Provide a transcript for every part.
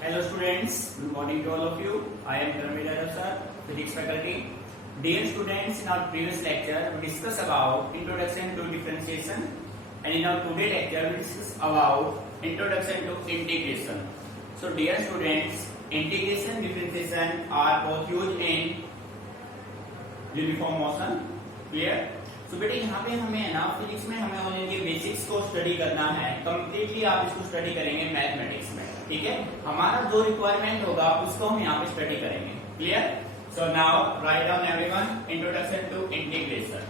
Hello students, good morning to all of you. I am Dharamveer sir, physics faculty. Dear students, in our previous lecture we discussed about introduction to differentiation, and in our today lecture we discuss about introduction to integration. So dear students, integration differentiation are both used in uniform motion. Clear? तो बेटे यहाँ पे हमें है ना physics में हमें only basics को स्टडी करना है, कंप्लीटली आप इसको स्टडी करेंगे मैथमेटिक्स में, ठीक है। हमारा जो रिक्वायरमेंट होगा उसको हम यहाँ पे स्टडी करेंगे। Clear? So now write down everyone introduction to integration.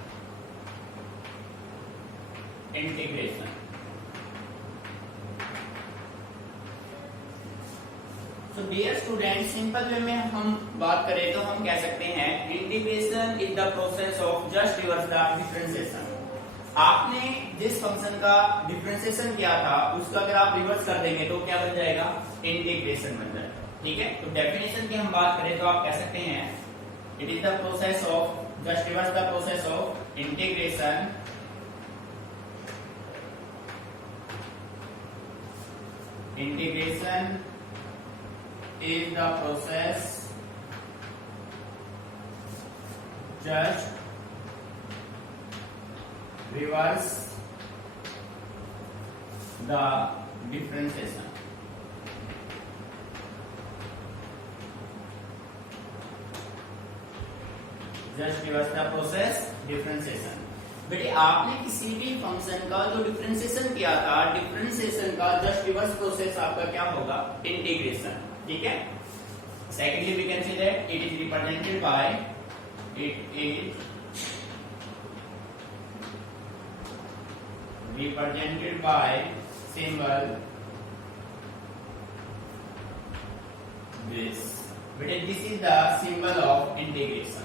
तो डियर स्टूडेंट, सिंपल वे में हम बात करें तो हम कह सकते हैं integration is the process of just reverse the differentiation. आपने जिस फंक्शन का डिफरेंशिएशन किया था उसका अगर आप रिवर्स कर देंगे तो क्या बन जाएगा? इंटीग्रेशन बन जाएगा, ठीक है। तो डेफिनेशन की हम बात करें तो आप कह सकते हैं it is the process of just reverse the process of integration is the process just reverse the differentiation. Just reverse the process differentiation. बेटे आपने किसी भी फंक्शन का जो डिफरेंशिएशन किया था, डिफरेंशिएशन का जस्ट रिवर्स प्रोसेस आपका क्या होगा? इंटीग्रेशन, ठीक है। Secondly we can say that it is represented by symbol this. बेटे this is the symbol of integration.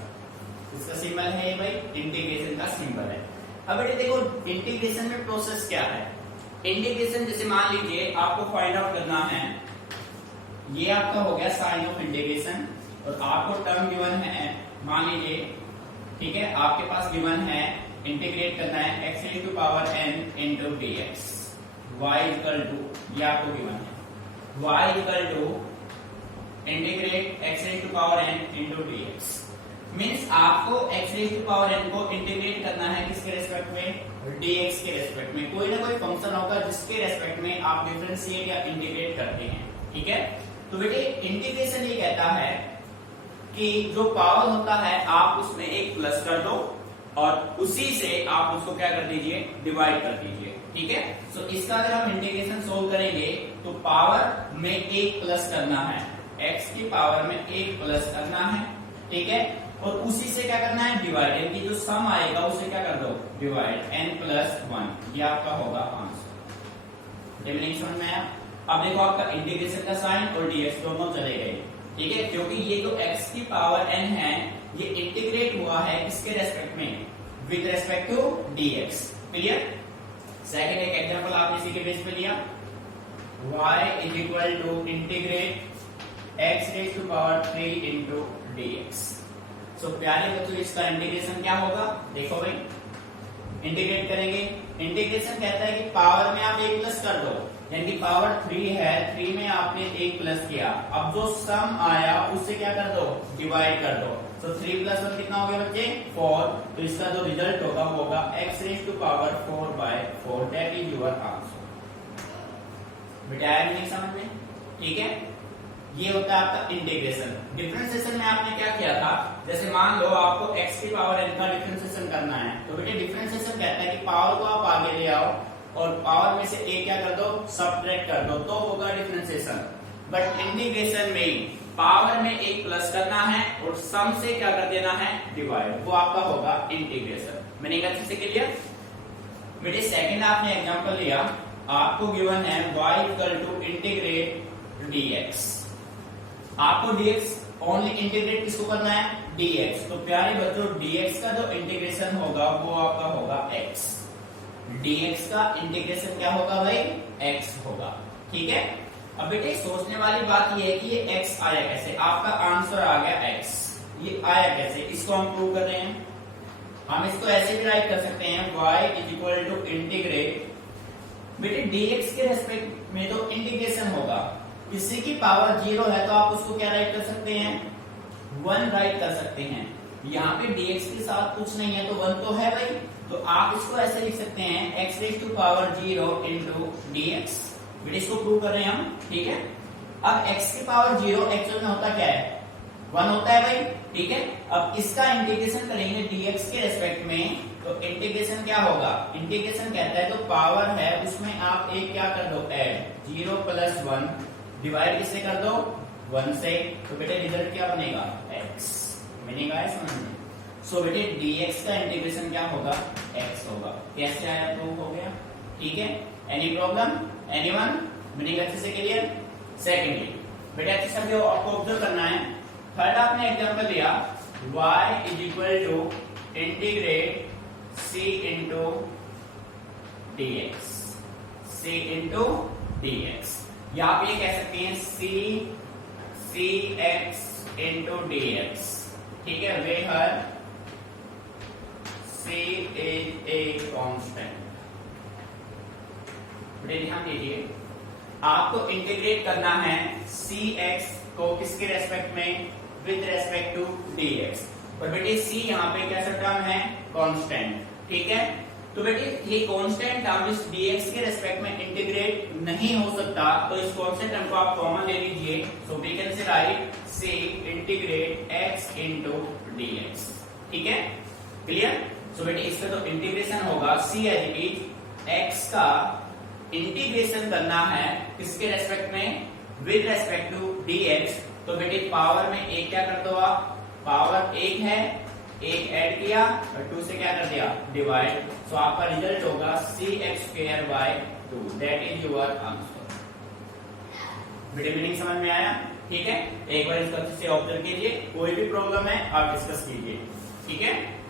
इसका सिंबल है भाई, इंटीग्रेशन का सिंबल है। अब बेटे देखो इंटीग्रेशन में प्रोसेस क्या है। इंटीग्रेशन जैसे मान लीजिए आपको फाइंड आउट करना है, ये आपका हो गया साइन ऑफ इंटीग्रेशन और आपको टर्म गिवन है, मान लीजिए, ठीक है, आपके पास गिवन है इंटीग्रेट करना है x to power n into dx, y equal to, ये आपको गिवन है y equal to integrate x to power n into dx। Means आपको x टू पावर n को इंटीग्रेट करना है किसके रेस्पेक्ट में? dx के रेस्पेक्ट में। कोई ना कोई फंक्शन होगा जिसके रेस्पेक्ट में आप डिफरेंशिएट या इंटीग्रेट करते हैं, ठीक है। तो बेटे इंटीग्रेशन ये कहता है कि जो पावर होता है आप उसमें एक प्लस कर दो और उसी से आप उसको क्या कर दीजिए? डिवाइड कर दीजिए, ठीक है। सो इसका अगर हम इंटीग्रेशन सोल्व करेंगे तो पावर में एक प्लस करना है, x की पावर में एक प्लस करना है, ठीक है, और उसी से क्या करना है? डिवाइड, यानी जो सम आएगा उसे क्या कर दो? डिवाइड, n+1, ये आपका होगा आंसर। डिविजन समझ में आया? अब देखो आपका इंटीग्रेशन का साइन और dx दोनों चले गए, ठीक है, क्योंकि ये जो x की पावर n है ये इंटीग्रेट हुआ है किसके रेस्पेक्ट में? With respect to dx। Clear? Second एक एग्जांपल आपने इसी के बेस पे लिया, y is equal to integrate x raise to power 3 into dx। So प्यारे बच्चों इसका इंटीग्रेशन क्या होगा? देखो भाई इंटीग्रेट करेंगे, इंटीग्रेशन कहता है कि पावर में आप एक प्लस कर दो, यानी कि पावर 3 है, 3 में आपने एक प्लस किया, अब जो सम आया उससे क्या कर दो? डिवाइड कर दो। तो 3+1 कितना हो गया बच्चे? 4। तो इसका जो रिजल्ट होगा वो होगा x raise to power 4/4, that is your answer. बेटा आया नहीं समझ में? ठीक है, ये होता है आपका इंटीग्रेशन। डिफरेंशिएशन में आपने क्या किया था, जैसे मान लो आपको x की पावर n का डिफरेंशिएशन करना है, तो बेटे डिफरेंशिएशन कहता है कि पावर को आप आगे ले आओ और पावर में से एक क्या कर दो? सब्ट्रैक्ट कर दो, तो होगा डिफरेंशिएशन। बट इंटीग्रेशन में पावर में एक प्लस करना है और सम से क्या कर देना है? डिवाइड, वो आपका होगा इंटीग्रेशन। मैंने अच्छे से क्लियर? बेटे सेकंड आपने एग्जांपल लिया, आपको गिवन है y equal to integrate dx। आपको dx ओनली इंटीग्रेट किसको करना है? dx। तो प्यारे बच्चों dx का जो इंटीग्रेशन होगा वो आपका होगा x। dx का इंटीग्रेशन क्या होगा भाई? x होगा, ठीक है। अब बेटे सोचने वाली बात ये है कि ये x आया कैसे? आपका आंसर आ गया x, ये आया कैसे? इसको हम प्रूव कर रहे हैं। हम इसको ऐसे भी राइट कर सकते हैं y is equal to integrate, बेटे dx के रेस्पेक्ट में तो इंटीग्रेशन होगा, किसी की पावर 0 है तो आप उसको क्या राइट कर सकते हैं, 1 राइट कर सकते हैं। यहाँ पे dx के साथ कुछ नहीं है तो 1 तो है भाई, तो आप इसको ऐसे लिख सकते हैं x raise to power 0 into dx। इसको प्रूव कर रहे हैं हम, ठीक है। अब x की पावर 0 एक्चुअल में होता क्या है, 1 होता है भाई, ठीक है। अब इसका इंटीग्रेशन करेंगे dx के रेस्पेक्ट में, तो इंटीग्रेशन क्या होगा, इंटीग्रेशन कहता है तो पावर है उसमें आप एक क्या कर दो ऐड, 0 प्लस 1 डिवाइड किससे कर दो, 1 से, तो बेटे रिजल्ट क्या बनेगा x। मीनिंग आया समझ में। सो बेटे dx का इंटीग्रेशन क्या होगा, x होगा। कैसे आया, प्रूव हो गया, ठीक है। एनी प्रॉब्लम, एनीवन, मीनिंग अच्छे से क्लियर। सेकेंडली बेटे अच्छे से जो आपको ऑब्जर्व करना है, थर्ड आपने एग्जांपल लिया y is equal to integrate c into dx, c into dx, या आप ये कह सकते हैं c x इंटू dx, ठीक है। Where c is a constant. बेटे ध्यान दीजिए, आपको इंटीग्रेट करना है cx को किसके रेस्पेक्ट में, विद रेस्पेक्ट टू dx। और बेटे c यहाँ पे कैसा टर्म है, कांस्टेंट, ठीक है। तो बेटे ये कांस्टेंट टर्म इस dx के रेस्पेक्ट में इंटीग्रेट नहीं हो सकता, तो इस कांस्टेंट टर्म को आप कॉमन ले लीजिए। So we can say write c integrate x into dx, ठीक है, क्लियर। सो बेटे इसका तो इंटीग्रेशन होगा c as it is, x का इंटीग्रेशन करना है किसके रेस्पेक्ट में, विद रेस्पेक्ट टू dx। तो बेटे पावर में एक क्या कर दो आप, पावर एक है, एक ऐड किया और 2 से क्या कर दिया डिवाइड, तो आपका रिजल्ट होगा cx²/2, that is your answer. बेटे मीनिंग समझ में आया, ठीक है। एक बार इसको अच्छे से ऑब्जर्व कीजिए, कोई भी प्रॉब्लम है आप डिस्कस कीजिए, ठीक है।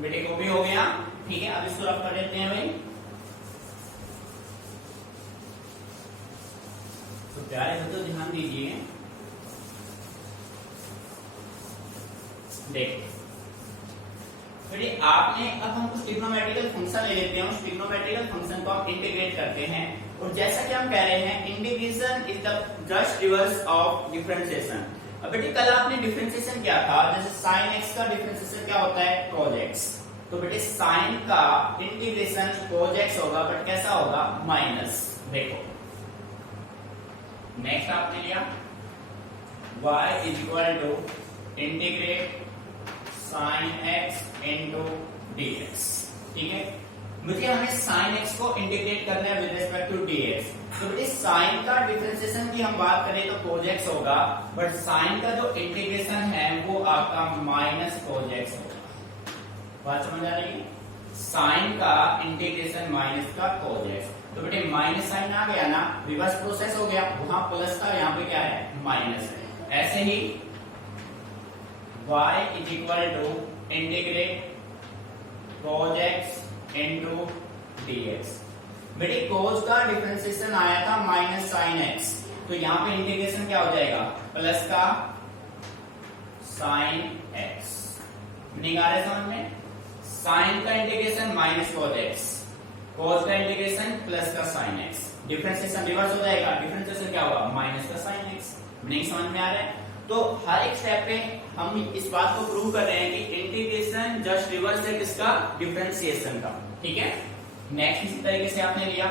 बेटे को भी हो गया, ठीक है। अब इसको रफ कर देते हैं भाई। तो प्यारे बच्चों ध्यान दीजिए, देखिए बेटे आपने, अब हम कुछ ट्रिग्नोमेट्रिकल फंक्शन ले लेते हैं, उस ट्रिग्नोमेट्रिकल फंक्शन को हम इंटीग्रेट करते हैं। और जैसा कि हम कह रहे हैं integration is the just reverse of differentiation. अब बेटे कल आपने डिफरेंशिएशन क्या था, जैसे sin x का डिफरेंशिएशन क्या होता है, cos x। तो बेटे sin का इंटीग्रेशन cos x होगा, बट कैसा होगा, माइनस। देखो नेक्स्ट आपने लिया y is equal to integrate sin x into dx, ठीक है। मुझे हमें sin x को इंटीग्रेट करना है विद रिस्पेक्ट टू dx। तो बेटे sin का डिफरेंशिएशन की हम बात करें तो cos x होगा, बट sin का जो इंटीग्रेशन है वो आपका माइनस cos x होगा। बात समझ आ रही है, sin का इंटीग्रेशन माइनस का cos x। तो बेटे माइनस साइन आ गया ना, रिवर्स प्रोसेस हो गया, वहां प्लस था यहाँ पे क्या है माइनस है। ऐसे ही y is equal to integrate cos x into dx। बेटे cos का डिफरेंशिएशन आया था माइनस sin x, तो यहाँ पे इंटीग्रेशन क्या हो जाएगा, प्लस का sin x। मीनिंग आ रहा है समझ में, sin का integration minus cos x, cos का इंटीग्रेशन प्लस का sin x, डिफरेंशिएशन रिवर्स हो जाएगा, डिफरेंशिएशन क्या होगा माइनस का sin x। मीनिंग समझ में आ रहा है। तो हर एक स्टेप पे हम इस बात को प्रूव कर रहे हैं कि इंटीग्रेशन जस्ट रिवर्स है किसका, डिफरेंशिएशन का, ठीक है। नेक्स्ट इसी तरीके से आपने लिया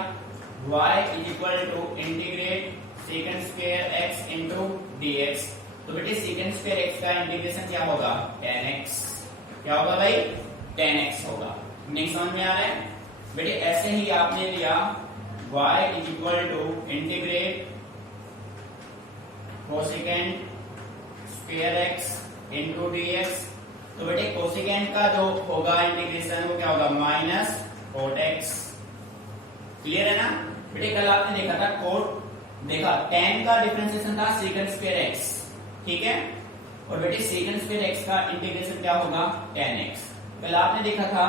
y is equal to integrate secant square x into dx। तो बेटे सेकंड स्क्वायर x का इंटीग्रेशन क्या होगा, tan x। क्या होगा भाई, tan x होगा। मीनिंग समझ में आ रहा है। बेटे ऐसे ही आपने लिया y is equal to integrate cosecant square x into d x. तो बेटे कोसेकेंट का जो होगा इंटीग्रेशन वो क्या होगा, माइनस कोट एक्स। क्लियर है ना बेटे? कल आपने देखा था देखा tan का डिफरेंशिएशन था सेकंड स्क्वायर एक्स, ठीक है। और बेटे सेकंड स्क्वायर एक्स का इंटीग्रेशन क्या होगा, tan x। कल आपने देखा था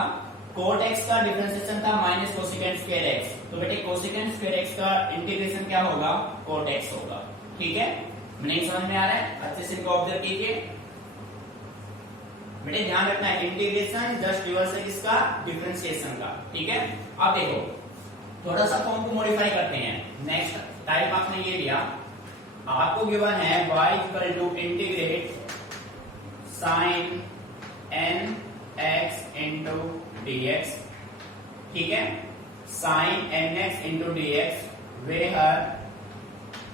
कोट x का डिफरेंशिएशन था माइनस कोसेकेंट स्क्वायर एक्स। तो बेटे कोसेकेंट स्क्वायर एक्स का इंटीग्रेशन क्या होगा, कोट x होगा, ठीक है। मीनिंग समझ में आ रहा है? अच्छे से इनको ऑब्जर्व कीजिए बेटे। ध्यान रखना है इंटीग्रेशन जस्ट रिवर्स है किसका, डिफरेंशिएशन का, ठीक है। अब देखो थोड़ा सा फॉर्म को मॉडिफाई करते हैं। नेक्स्ट टाइप आपने ये लिया, आपको गिवन है y equal to integrate sine n x into dx, ठीक है। Sine nx into dx where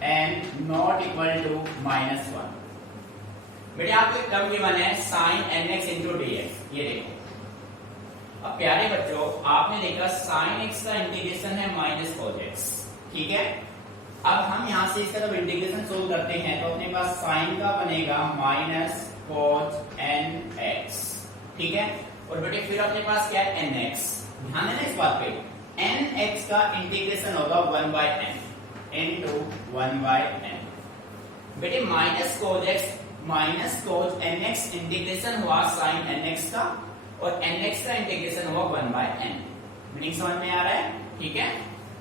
n not equal to -1। बेटे आपको एक टर्म गिवन है साइन nx इंटू dx, ये देखो। अब प्यारे बच्चों आपने देखा साइन x का इंटीग्रेशन है माइनस cos x, ठीक है। अब हम यहां से इसका जब इंटीग्रेशन सोल्व करते हैं तो अपने पास साइन का बनेगा माइनस cos nx, ठीक है। और बेटे फिर अपने पास क्या है, nx। ध्यान देना इस बात पे, nx का इंटीग्रेशन होगा 1/n इनटू 1/n। बेटे माइनस cos nx इंटीग्रेशन हुआ साइन nx का, और nx का इंटीग्रेशन हुआ 1/n। मीनिंग समझ में आ रहा है, ठीक है।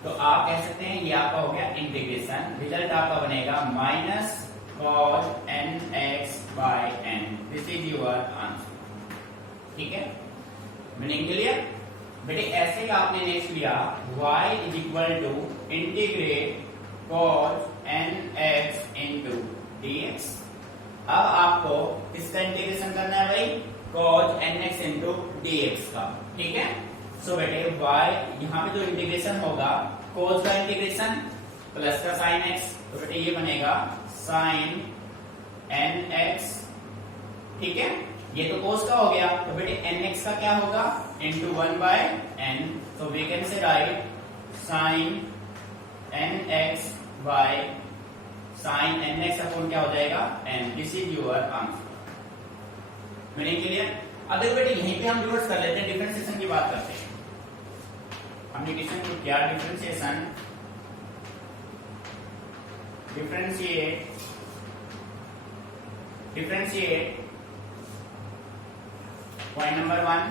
तो आप कह सकते हैं ये आपका हो गया इंटीग्रेशन, रिजल्ट आपका बनेगा minus cos nx/n। This is your answer, ठीक है। मीनिंग क्लियर बेटे? ऐसे ही आपने नेक्स्ट लिया y is equal to integrate cos nx into dx। अब आपको इसका इंटीग्रेशन करना है भाई cos nx इंटू dx का, ठीक है। सो बेटे y यहाँ पे जो इंटीग्रेशन होगा cos का इंटीग्रेशन प्लस का sin x, तो बेटे ये बनेगा sin nx, ठीक है। ये तो cos का हो गया, तो बेटे nx का क्या होगा, इंटू 1/n। तो we can say write sin nx by sin nx upon क्या हो जाएगा, n। This is your answer. Meaning clear? अब देखो बेटे यहीं पे हम रिवर्स कर लेते हैं, डिफरेंशिएशन की बात करते हैं। हमने डिफरेंशिएशन किया, differentiate point number 1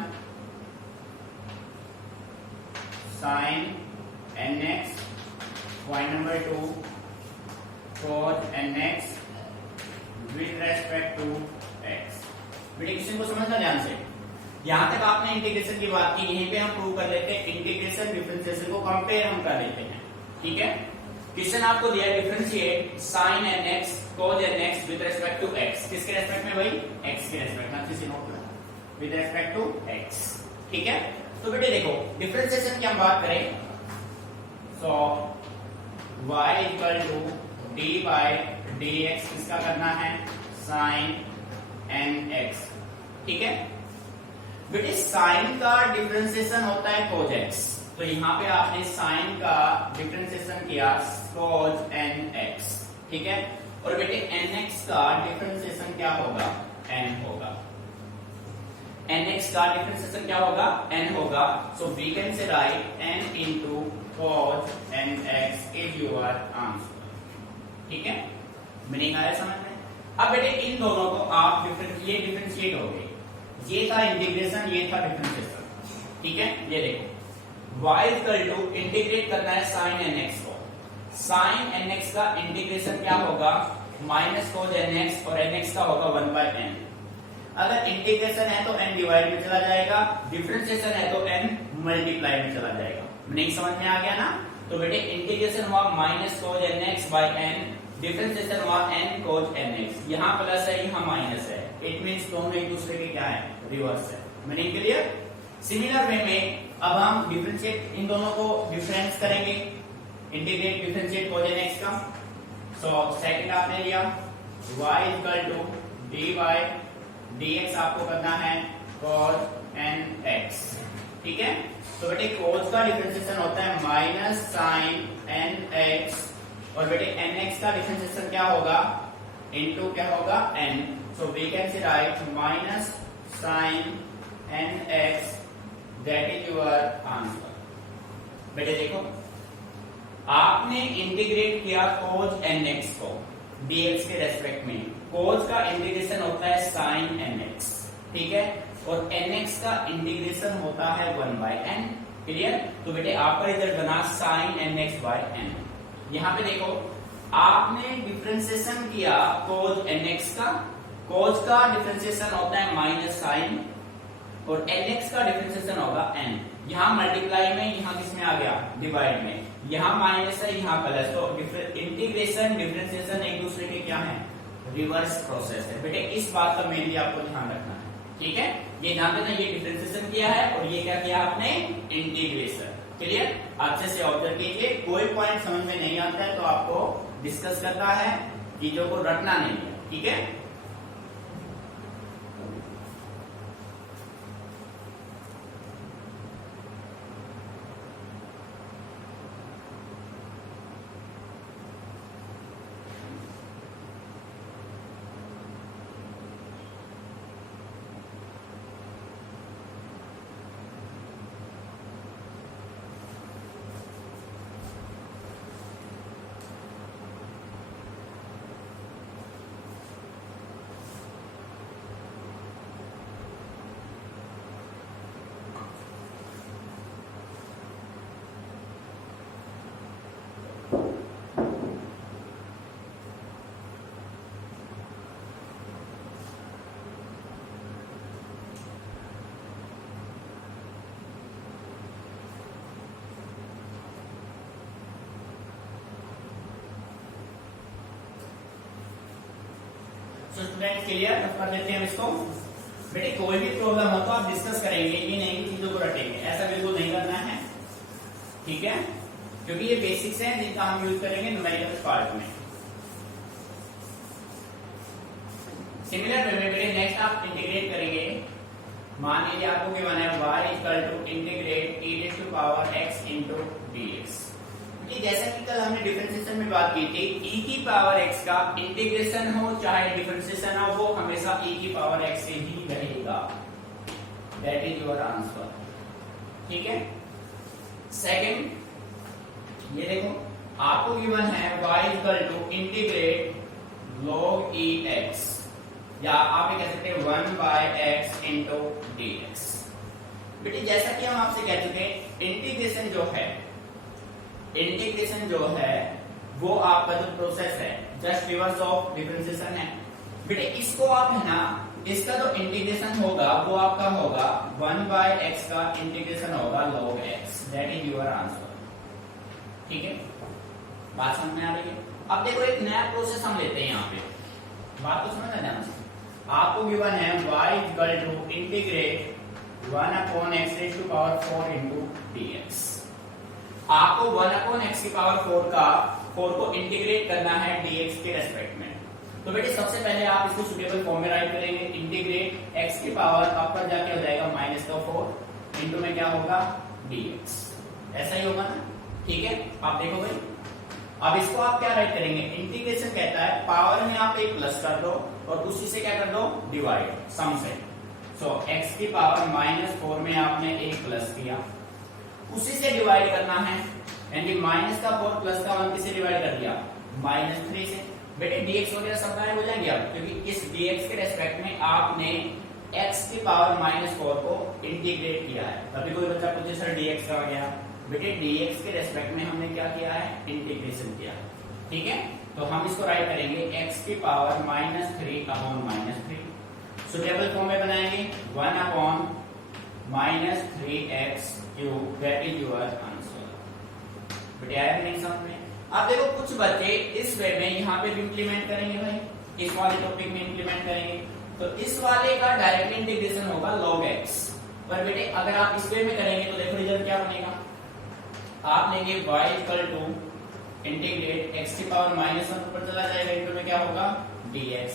sin nx, point number 2 cos nx with respect to x। बेटे क्वेश्चन को समझना ध्यान से। यहां तक आपने इंटीग्रेशन की बात की, यहीं पे हम प्रूव कर लेते हैं इंटीग्रेशन डिफरेंशिएशन को कंपेयर हम कर लेते हैं, ठीक है। क्वेश्चन आपको दिया differentiate sin nx cos nx with respect to x। किसके रेस्पेक्ट में भाई, x के रेस्पेक्ट में, अच्छे से नोट करना, विद रिस्पेक्ट टू x, ठीक है। तो बेटे देखो डिफरेंशिएशन की हम बात करें, so y equal to d by dx किसका करना है, sin nx, ठीक है। बेटे साइन का डिफरेंशिएशन होता है cos x, तो यहाँ पे आपने साइन का डिफरेंशिएशन किया cos nx, ठीक है। और बेटे nx का डिफरेंशिएशन क्या होगा, n होगा। nx का डिफरेंशिएशन क्या होगा, n होगा। So we can say write n into cos nx is your answer, ठीक है। मीनिंग आया समझ में? अब बेटे इन दोनों को आप ये डिफरेंशिएट हो गए, ये था इंटीग्रेशन, ये था डिफरेंशिएशन, ठीक है। ये देखो y इक्वल टू इंटीग्रेट करना है sin nx को। sin nx का इंटीग्रेशन क्या होगा, माइनस cos nx, और nx का होगा 1/n। अगर इंटीग्रेशन है तो n डिवाइड में चला जाएगा, डिफरेंशिएशन है तो n मल्टीप्लाई में चला जाएगा। मीनिंग समझ में आ गया ना? तो बेटे इंटीग्रेशन हुआ minus cos nx by n, differentiation हुआ n cos nx। यहाँ प्लस है, यहाँ माइनस है, इट मींस दोनों एक दूसरे के क्या है, रिवर्स है। Meaning clear? सिमिलर वे में अब हम डिफरेंशिएट इन दोनों को डिफरेंस करेंगे, इंटीग्रेट डिफरेंशिएट cos nx का। सो सेकंड आपने लिया y equal to dy dx आपको करना है cos nx, ठीक है। तो बेटे cos का डिफरेंशिएशन होता है माइनस sin nx, और बेटे nx का डिफरेंशिएशन क्या होगा, इनटू क्या होगा n, so we can say write minus sine nx, that is your answer. बेटे देखो, आपने इंटीग्रेट किया cos nx को dx के रेस्पेक्ट में। cos का इंटीग्रेशन होता है sin nx, ठीक है, और nx का इंटीग्रेशन होता है 1/n। क्लियर? तो बेटे आपका रिजल्ट बना sin nx/n। यहां पे देखो, आपने डिफरेंशिएशन किया cos nx का, cos का डिफरेंशिएशन होता है माइनस साइन, और nx का डिफरेंशिएशन होगा n। यहां मल्टीप्लाई में, यहां किस में आ गया, डिवाइड में, यहां माइनस है, यहां प्लस, तो इंटीग्रेशन डिफरेंशिएशन एक दूसरे के क्या है, रिवर्स प्रोसेस है। बेटे इस बात का मेनली आपको ध्यान रखना है, ठीक है। ये ध्यान देना, ये डिफरेंशिएशन किया है और ये क्या किया आपने, इंटीग्रेशन। क्लियर? अच्छे से ऑब्जर्व कीजिए, कोई पॉइंट समझ में नहीं आता है तो आपको डिस्कस करना है, चीजों को रटना नहीं है, ठीक है। Student clear? कर देते हैं इसको। बेटे कोई भी प्रॉब्लम हो तो आप डिस्कस करेंगे, ये नहीं कि चीजों को रटेंगे, ऐसा बिल्कुल नहीं करना है, ठीक है, क्योंकि ये बेसिक्स हैं जिनका हम यूज करेंगे न्यूमेरिकल पार्ट में। सिमिलर वे में बेटे नेक्स्ट आप इंटीग्रेट करेंगे। मान लीजिए आपको गिवन है y equal to integrate e raise to power x into dx। कि जैसा कि कल हमने डिफरेंशिएशन में बात की थी, e की पावर x का इंटीग्रेशन हो चाहे डिफरेंशिएशन हो, वो हमेशा e की पावर x से ही रहेगा। दैट इज योर आंसर, ठीक है। सेकंड, ये देखो आपको गिवन है y equal to integrate log e x, या आप ये कह सकते हैं 1/x इनटू dx। बेटे जैसा कि हम आपसे कह चुके हैं, इंटीग्रेशन जो है वो आपका जो प्रोसेस है जस्ट रिवर्स ऑफ डिफरेंशिएशन है। बेटे इसको आप है ना, इसका जो इंटीग्रेशन होगा वो आपका होगा 1/x का इंटीग्रेशन होगा log x। That is your answer, ठीक है। बात समझ में आ रही है? अब देखो एक नया प्रोसेस हम लेते हैं यहाँ पे, बात को समझना ध्यान से। आपको गिवन है y equal to integrate 1/x raise to power 4 into dx। आपको 1/x की पावर 4 को इंटीग्रेट करना है dx के रेस्पेक्ट में। तो बेटे सबसे पहले आप इसको सुटेबल फॉर्म में राइट करेंगे। इंटीग्रेट x की पावर अपर जाके हो जाएगा -4 इनटू में क्या होगा dx, ऐसा ही होगा ना, ठीक है। आप देखो भाई, अब इसको आप क्या राइट करेंगे, इंटीग्रेशन कहता है पावर में आप एक प्लस कर दो और उसी से क्या कर दो, डिवाइड सम से। सो x की पावर -4 में आपने एक प्लस किया, उसी से डिवाइड करना है, यानी माइनस का 4 प्लस का 1 किसे डिवाइड कर दिया, -3 से। बेटे dx वगैरह सब गायब हो जाएंगे अब, क्योंकि इस dx के रेस्पेक्ट में आपने x की पावर -4 को इंटीग्रेट किया है। तभी कोई बच्चा पूछे सर dx का गया, बेटे dx के रेस्पेक्ट में हमने क्या किया है, इंटीग्रेशन किया, ठीक है। तो हम इसको राइट करेंगे x की पावर -3/-3, सुटेबल फॉर्म में बनाएंगे 1/-3x cube, that is your answer. बेटे आया नहीं समझ में? अब देखो कुछ बच्चे इस वे में यहाँ पे भी इंप्लीमेंट करेंगे भाई, इस वाले टॉपिक में इंप्लीमेंट करेंगे, तो इस वाले का डायरेक्ट इंटीग्रेशन होगा log x। पर बेटे अगर आप इस वे में करेंगे तो देखो रिजल्ट क्या बनेगा, आप लेंगे y equal to integrate x की पावर -1 ऊपर चला जाएगा, इनटू में क्या होगा dx।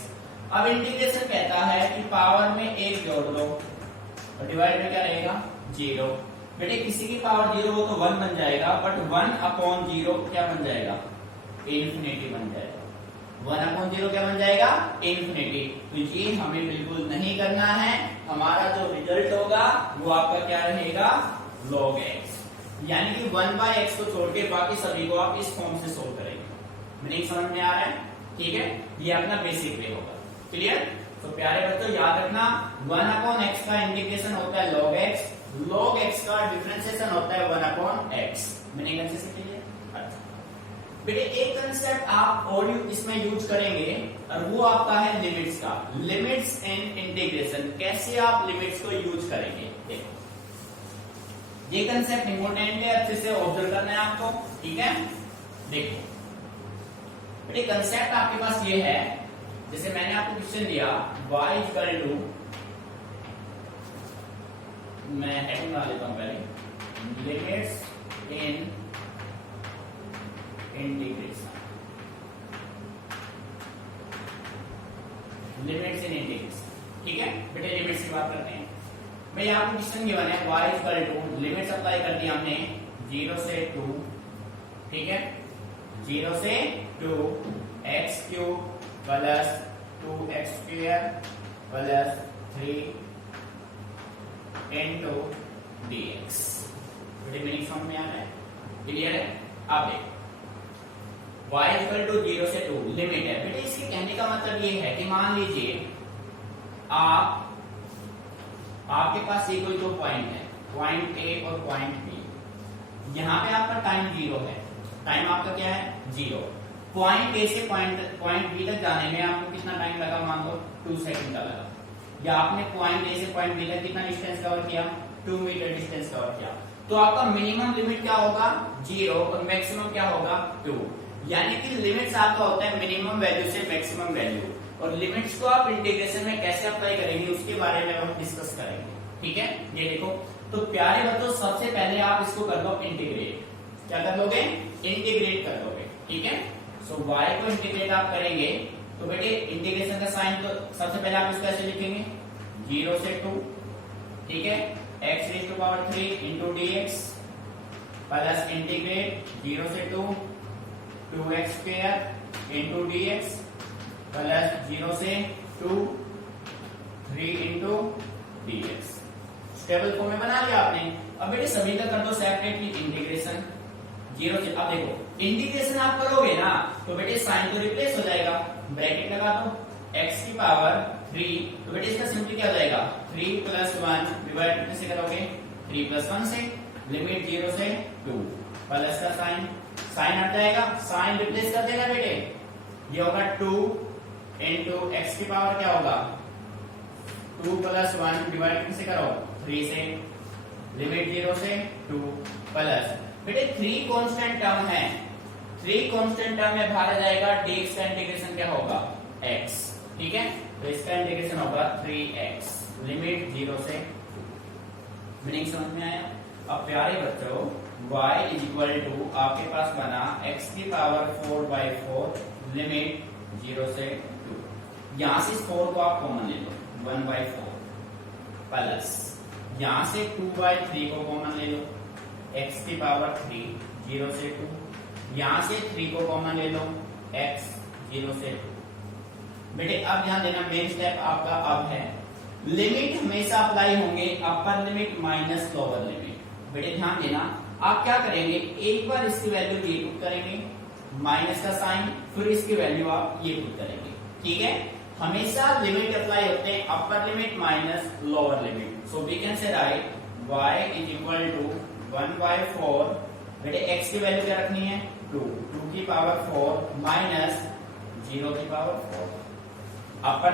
अब इंटीग्रेशन कहता है कि पावर में एक जोड़ दो और डिवाइड में क्या रहेगा 0। बेटे किसी की पावर 0 हो तो 1 बन जाएगा, बट 1/0 क्या बन जाएगा, इन्फिनिटी बन जाएगा। 1/0 जीरो क्या बन जाएगा, इन्फिनिटी। तो ये हमें बिल्कुल नहीं करना है। हमारा जो रिजल्ट होगा वो आपका क्या रहेगा, log x, यानी कि 1/x को छोड़ के बाकी सभी को आप इस फॉर्म से सोल्व करेंगे। मीनिंग समझ में आ रहा है, ठीक है। ये अपना बेसिक वे होगा, क्लियर। तो प्यारे बच्चों याद रखना 1/x का इंटीग्रेशन होता है log x, log x का डिफरेंशिएशन होता है 1/x। मीनिंग अच्छे से क्लियर। बेटे एक कंसेप्ट आप और इसमें यूज करेंगे और वो आपका है लिमिट्स का, लिमिट्स एंड इंटीग्रेशन। कैसे आप लिमिट्स को यूज करेंगे, देखो ये कंसेप्ट इंपॉर्टेंट है, अच्छे से ऑब्जर्व करना है आपको, ठीक है। देखो बेटे कंसेप्ट आपके पास ये है, जैसे मैंने आपको क्वेश्चन दिया y इक्वल टू, मैं हेडिंग बना लेता हूं पहले, लिमिट्स इन इंटीग्रेशन, लिमिट्स इन इंटीग्रेशन, ठीक है। बेटे लिमिट्स की बात करते हैं। भाई यहाँ पे क्वेश्चन गिवन है y equal to, limits apply कर दी हमने 0 से 2, ठीक है, 0 से 2 x cube plus 2x square plus 3 into dx। बेटे मीनिंग समझ में आ रहा है, क्लियर है। आप देखो y इक्वल टू 0 से 2 लिमिट है। बेटे इसके कहने का मतलब ये है कि मान लीजिए आपके पास ये कोई दो पॉइंट है, पॉइंट ए और पॉइंट बी। यहाँ पे आपका टाइम 0 है, टाइम आपका क्या है 0। पॉइंट ए से पॉइंट बी तक जाने में आपको कितना टाइम लगा, मान लो 2 सेकंड का लगा। या आपने पॉइंट ए से पॉइंट बी तक कितना डिस्टेंस कवर किया, 2 मीटर डिस्टेंस कवर किया। तो आपका मिनिमम लिमिट क्या होगा 0 और मैक्सिमम क्या होगा 2। यानी कि लिमिट्स आपका होता है मिनिमम वैल्यू से मैक्सिमम वैल्यू, और लिमिट्स को आप इंटीग्रेशन में कैसे अप्लाई करेंगे उसके बारे में हम डिस्कस करेंगे, ठीक है। ये देखो तो प्यारे बच्चों सबसे पहले आप इसको कर दो इंटीग्रेट। क्या कर लोगे, इंटीग्रेट कर लोगे, ठीक है। सो y को इंटीग्रेट आप करेंगे तो बेटे इंटीग्रेशन का साइन तो सबसे पहले आप इसको ऐसे लिखेंगे 0 से 2, ठीक है, x raise to power 3 into dx plus integrate 0 से 2 2x square into dx plus 0 से 2 3 into dx। स्टेबल फॉर्म में बना लिया आपने। अब बेटे सभी का कर दो सेपरेटली इंटीग्रेशन 0 से। अब देखो इंटीग्रेशन आप करोगे ना तो बेटे साइन तो रिप्लेस हो जाएगा, ब्रैकेट लगा दो x की पावर 3, तो बेटे इसका सिंपली क्या हो जाएगा 3 + 1 डिवाइड कितने से करोगे 3 + 1 से, लिमिट 0 से 2 प्लस का साइन हट जाएगा, साइन रिप्लेस कर देना बेटे, ये होगा 2 into x की पावर क्या होगा 2 + 1 डिवाइड कितने से करो 3 से, लिमिट 0 से 2 प्लस बेटे 3 कांस्टेंट टर्म है, 3 कांस्टेंट टर्म में बाहर आ जाएगा, dx का इंटीग्रेशन क्या होगा x, ठीक है। तो इसका इंटीग्रेशन होगा 3x, लिमिट 0 से 2। मीनिंग समझ में आया। अब प्यारे बच्चों y = आपके पास बना x की पावर 4/4, लिमिट 0 से 2। यहां से इस 4 को आप कॉमन ले लो 1/4 प्लस यहां से 2/3 को कॉमन ले लो, x की पावर 3 0 से 2, यहां से 3 को कॉमन ले लो x 0 से 2। बेटे अब ध्यान देना मेन स्टेप आपका अब है लिमिट हमेशा अप्लाई होंगे अपर लिमिट माइनस लोअर लिमिट। बेटे ध्यान देना आप क्या करेंगे, एक बार इसकी वैल्यू ये पुट करेंगे माइनस का साइन, फिर इसकी वैल्यू आप ये पुट करेंगे, ठीक है। हमेशा लिमिट अप्लाई होते हैं upper limit minus lower limit. So we can say write y = 1/4, बेटे x की वैल्यू क्या रखनी है 2 की पावर 4 माइनस 0 की पावर 4, अपर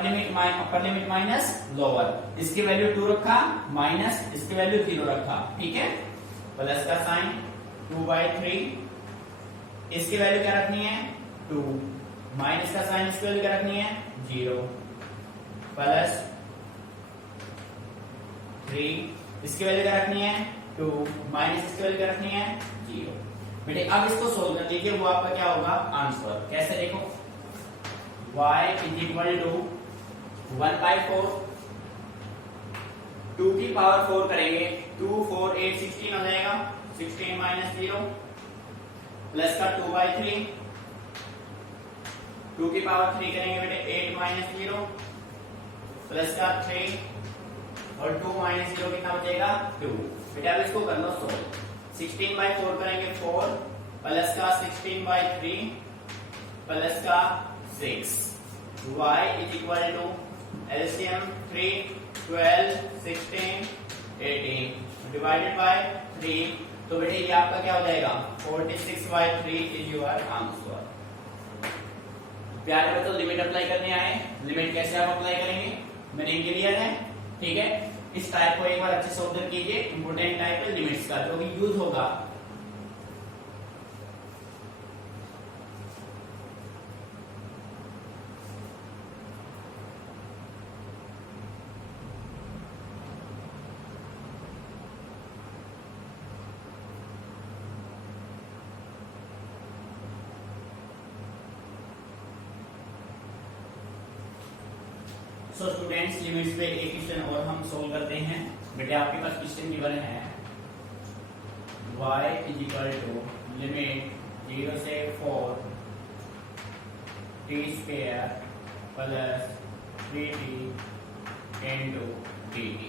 लिमिट माइनस लोअर, इसकी वैल्यू 2 रखा माइनस इसकी वैल्यू 0 रखा, ठीक है, प्लस का साइन 2/3, इसकी वैल्यू क्या रखनी है 2 माइनस का साइन इसकी वैल्यू क्या रखनी है 0 प्लस 3, इसकी वैल्यू क्या रखनी है 2 माइनस इसकी वैल्यू क्या रखनी है 0। बेटे अब इसको सोल्व कर लीजिए, वो आपका क्या होगा आंसर। कैसे देखो y = 1/4, 2 की पावर 4 करेंगे 2 4 8 16 हो जाएगा, 16 - 0 प्लस का 2/3 2 की पावर 3 करेंगे बेटे 8 माइनस 0 प्लस का 3 और 2 माइनस 0 कितना बचेगा 2। बेटा अब इसको कर लो सोल्व। 16/4 करेंगे 4 प्लस का 16/3 प्लस का 6 y is equal to LCM 3 12 16 18 divided by 3। तो बेटे ये आपका क्या हो जाएगा 46/3 इज योर आंसर। प्यारे बच्चों लिमिट अप्लाई करने आए, लिमिट कैसे आप अप्लाई करेंगे मैंने क्लियर है, ठीक है। इस टाइप को एक बार अच्छे से ऑब्जर्व कीजिए, इंपोर्टेंट टाइप है लिमिट्स का जो भी यूज होगा। सो स्टूडेंट्स लिमिट्स पे एक क्वेश्चन और हम सोल्व करते हैं। बेटे आपके पास क्वेश्चन गिवन है y is equal to limit 0 से 4 t square plus 3t into dt,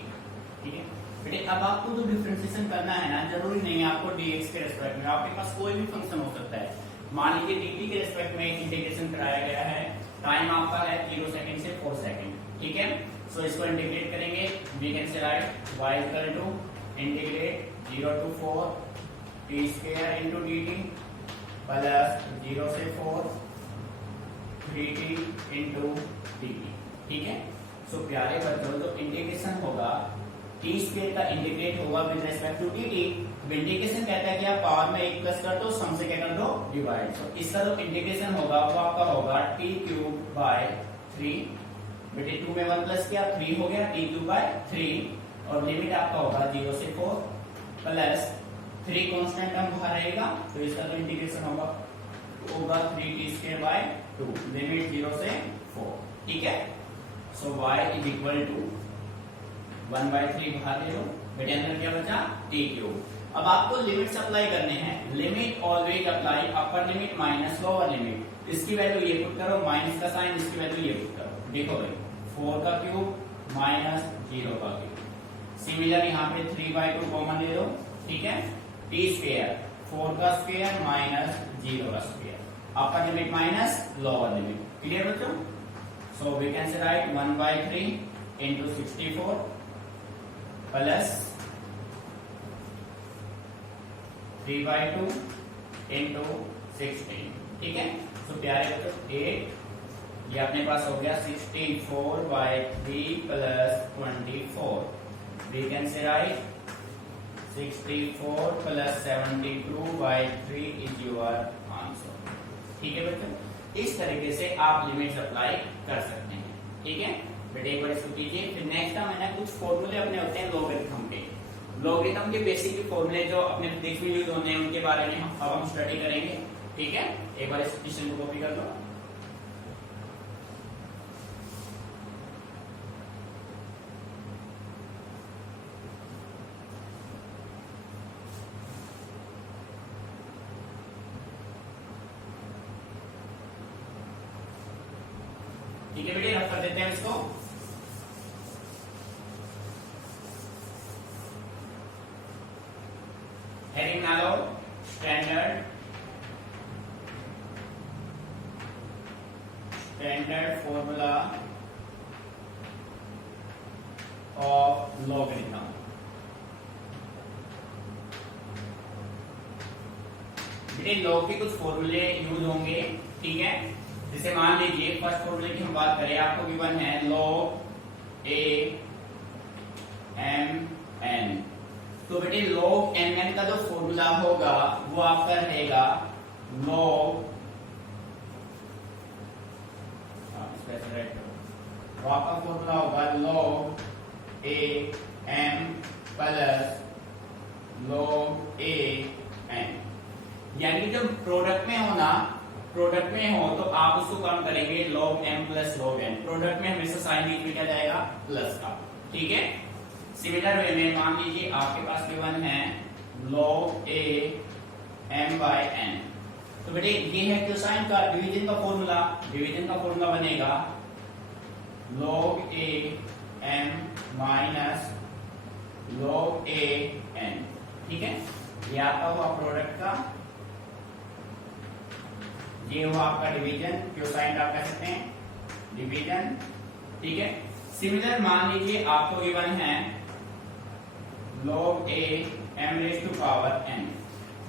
ठीक है। बेटे अब आपको जो डिफरेंशिएशन करना है ना, जरूरी नहीं है आपको dx के रिस्पेक्ट में, आपके पास कोई भी फंक्शन हो सकता है। मान लीजिए dt के रिस्पेक्ट में इंटीग्रेशन कराया गया है, टाइम आपका है 0 सेकंड से 4 सेकंड, ठीक है। सो इसको इंटीग्रेट करेंगे, we can say write y equal to integrate 0 to 4 t square into dt plus 0 से 4 3t इनटू dt, ठीक है। सो प्यारे बच्चों जो इंटीग्रेशन होगा t स्क्वायर का इंटीग्रेट होगा with respect to dt। Integration कहता है कि आप पावर में 1 प्लस कर दो, सम से क्या कर दो डिवाइड। सो इसका जो इंटीग्रेशन होगा वो आपका होगा t क्यूब बाय 3। बेटे 2 में 1 प्लस किया 3 हो गया t क्यूब बाय 3 और लिमिट आपका होगा 0 से 4 प्लस 3 कांस्टेंट टर्म बाहर रहेगा, तो इसका जो इंटीग्रेशन होगा 3t स्क्वायर बाय 2 लिमिट 0 से 4, ठीक है। सो y इज इक्वल टू 1/3 बाहर ले लो, बेटे अंदर क्या बचा t क्यूब। अब आपको लिमिट्स अप्लाई करने हैं, लिमिट ऑलवेज अप्लाई अपर लिमिट माइनस लोअर लिमिट। इसकी वैल्यू ये पुट करो, माइनस का साइन, इसकी वैल्यू ये पुट करो। देखो भाई 4 का क्यूब माइनस 0 का क्यूब, सिमिलर यहाँ पे 3/2 कॉमन ले लो, ठीक है। t स्क्वायर 4 का स्क्वायर माइनस 0 का square, upper limit minus lower limit, clear बच्चों। So we can say write 1/3 into 64 plus 3/2 into 16, ठीक है। तो प्यारे बच्चों 8 ये अपने पास हो गया 64/3 plus 24, we can say write 64 plus 72/3 is your answer, ठीक है बच्चों। इस तरीके से आप लिमिट्स अप्लाई कर सकते हैं, ठीक है। बेटे एक बार इसको कीजिए। फिर नेक्स्ट हम है कुछ फॉर्मूले अपने होते हैं लॉगरिथम के, लॉगरिथम के बेसिक फॉर्मूले जो अपने देश में यूज होते हैं उनके बारे में अब हम स्टडी करेंगे, ठीक है। एक बार इस क्वेश्चन को कॉपी कर लो। ठीक है बेटे रफ कर देते हैं इसको। हेडिंग डालो स्टैंडर्ड फॉर्मूला ऑफ लॉगरिथम। बेटे लॉग के कुछ फॉर्मूले यूज होंगे, ठीक है। जैसे मान लीजिए फर्स्ट फॉर्मूले की हम बात करें, आपको गिवन है log a m n। तो बेटे log m n का जो फॉर्मूला होगा वो आपका रहेगा log, तो आपका फॉर्मूला होगा log a m plus log a n। यानी जब प्रोडक्ट में हो ना, प्रोडक्ट में हो तो आप उसको कम करेंगे log m plus log n। Product में हमेशा साइन बीच में क्या जाएगा प्लस का, ठीक है। सिमिलर वे में मान लीजिए आपके पास गिवन है log a m by n, तो बेटे ये है कोसाइन का डिवीजन का फॉर्मूला। डिवीजन का फॉर्मूला बनेगा log a m minus log a n। ठीक है, ये आपका हुआ प्रोडक्ट का, ये हुआ आपका डिवीजन, कोसाइन आप कह सकते हैं डिवीजन। ठीक है, सिमिलर मान लीजिए आपको गिवन है log a m raise to power n।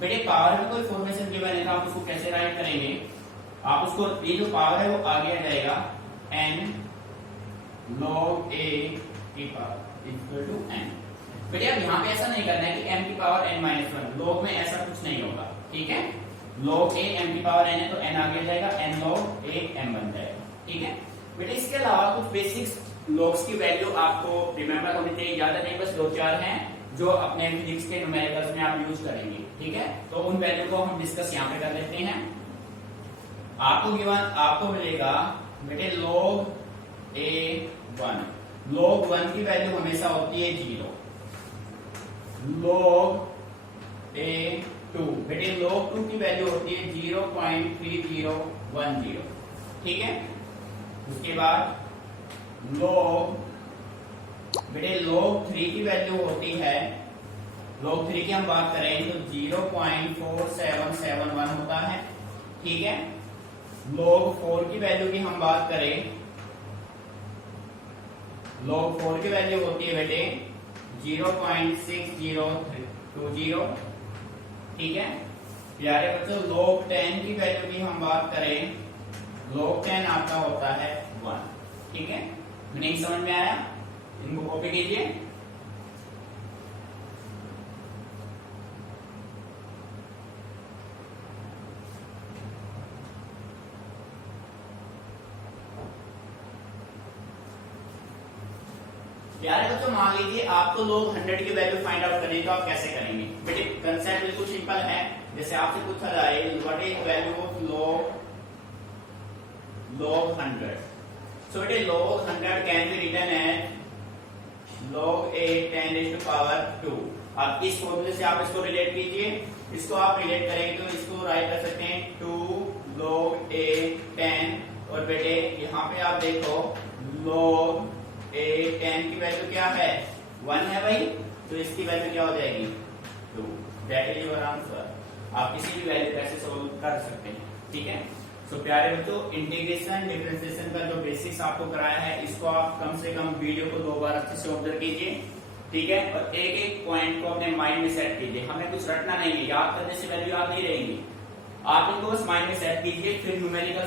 बेटे पावर में कोई फॉर्मेशन गिवन है तो आप उसको कैसे राइट करेंगे? आप उसको, ये जो पावर है वो आगे आ जाएगा n log a की पावर इक्वल टू n। बेटे अब यहाँ पे ऐसा नहीं करना है कि m की power n minus one, log में ऐसा कुछ नहीं होगा। ठीक है, log a m की पावर n है तो n आगे जाएगा, n log a m बन जाएगा। ठीक है बेटे, इसके अलावा कुछ बेसिक्स logs की वैल्यू आपको रिमेम्बर होनी चाहिए, ज्यादा नहीं, बस 2-4 हैं जो अपने फिजिक्स के न्यूमेरिकल्स में आप यूज करेंगे। ठीक है, तो उन वैल्यू को हम डिस्कस यहाँ पे कर लेते हैं। आपको गिवन, आपको मिलेगा बेटे log a1, log 1 की वैल्यू हमेशा होती है 0, log a2 बेटे log 2 की वैल्यू होती है 0.3010। ठीक है, उसके बाद log बेटे log 3 की वैल्यू होती है, log 3 की हम बात करें तो 0.4771 होता है। ठीक है, log 4 की वैल्यू की हम बात करें, log 4 की वैल्यू होती है बेटे 0.6020। ठीक है प्यारे बच्चों, log 10 की वैल्यू की हम बात करें, log 10 आपका होता है 1। ठीक है, नहीं समझ में आया? इनको कॉपी कीजिए। प्यारे बच्चों, मान लीजिए आपको log 100 की वैल्यू फाइंड आउट करनी है तो आप कैसे करेंगे? बेटे कंसेप्ट बिल्कुल सिंपल है। जैसे आपसे पूछा जाए what is value of log 100, सो बेटे log 100 can be written as log a 10 raised to power 2। अब इस फॉर्मूले से आप इसको रिलेट कीजिए, इसको आप रिलेट करेंगे तो इसको राइट कर सकते हैं 2 log a 10, और बेटे यहाँ पे आप देखो log a 10 की वैल्यू क्या है? 1 है भाई, तो इसकी वैल्यू क्या हो जाएगी? 2। That is your answer. आप किसी भी वैल्यू कैसे सोल्व कर सकते हैं। ठीक है, सो प्यारे बच्चों, इंटीग्रेशन डिफरेंशिएशन का जो बेसिक्स आपको कराया है, इसको आप कम से कम वीडियो को 2 बार अच्छे से ऑब्जर्व कीजिए। ठीक है, और एक एक पॉइंट को अपने माइंड में सेट कीजिए। हमें कुछ रटना नहीं है, याद करने से वैल्यू याद नहीं रहेगी, आप इनको बस माइंड में सेट कीजिए, फिर न्यूमेरिकल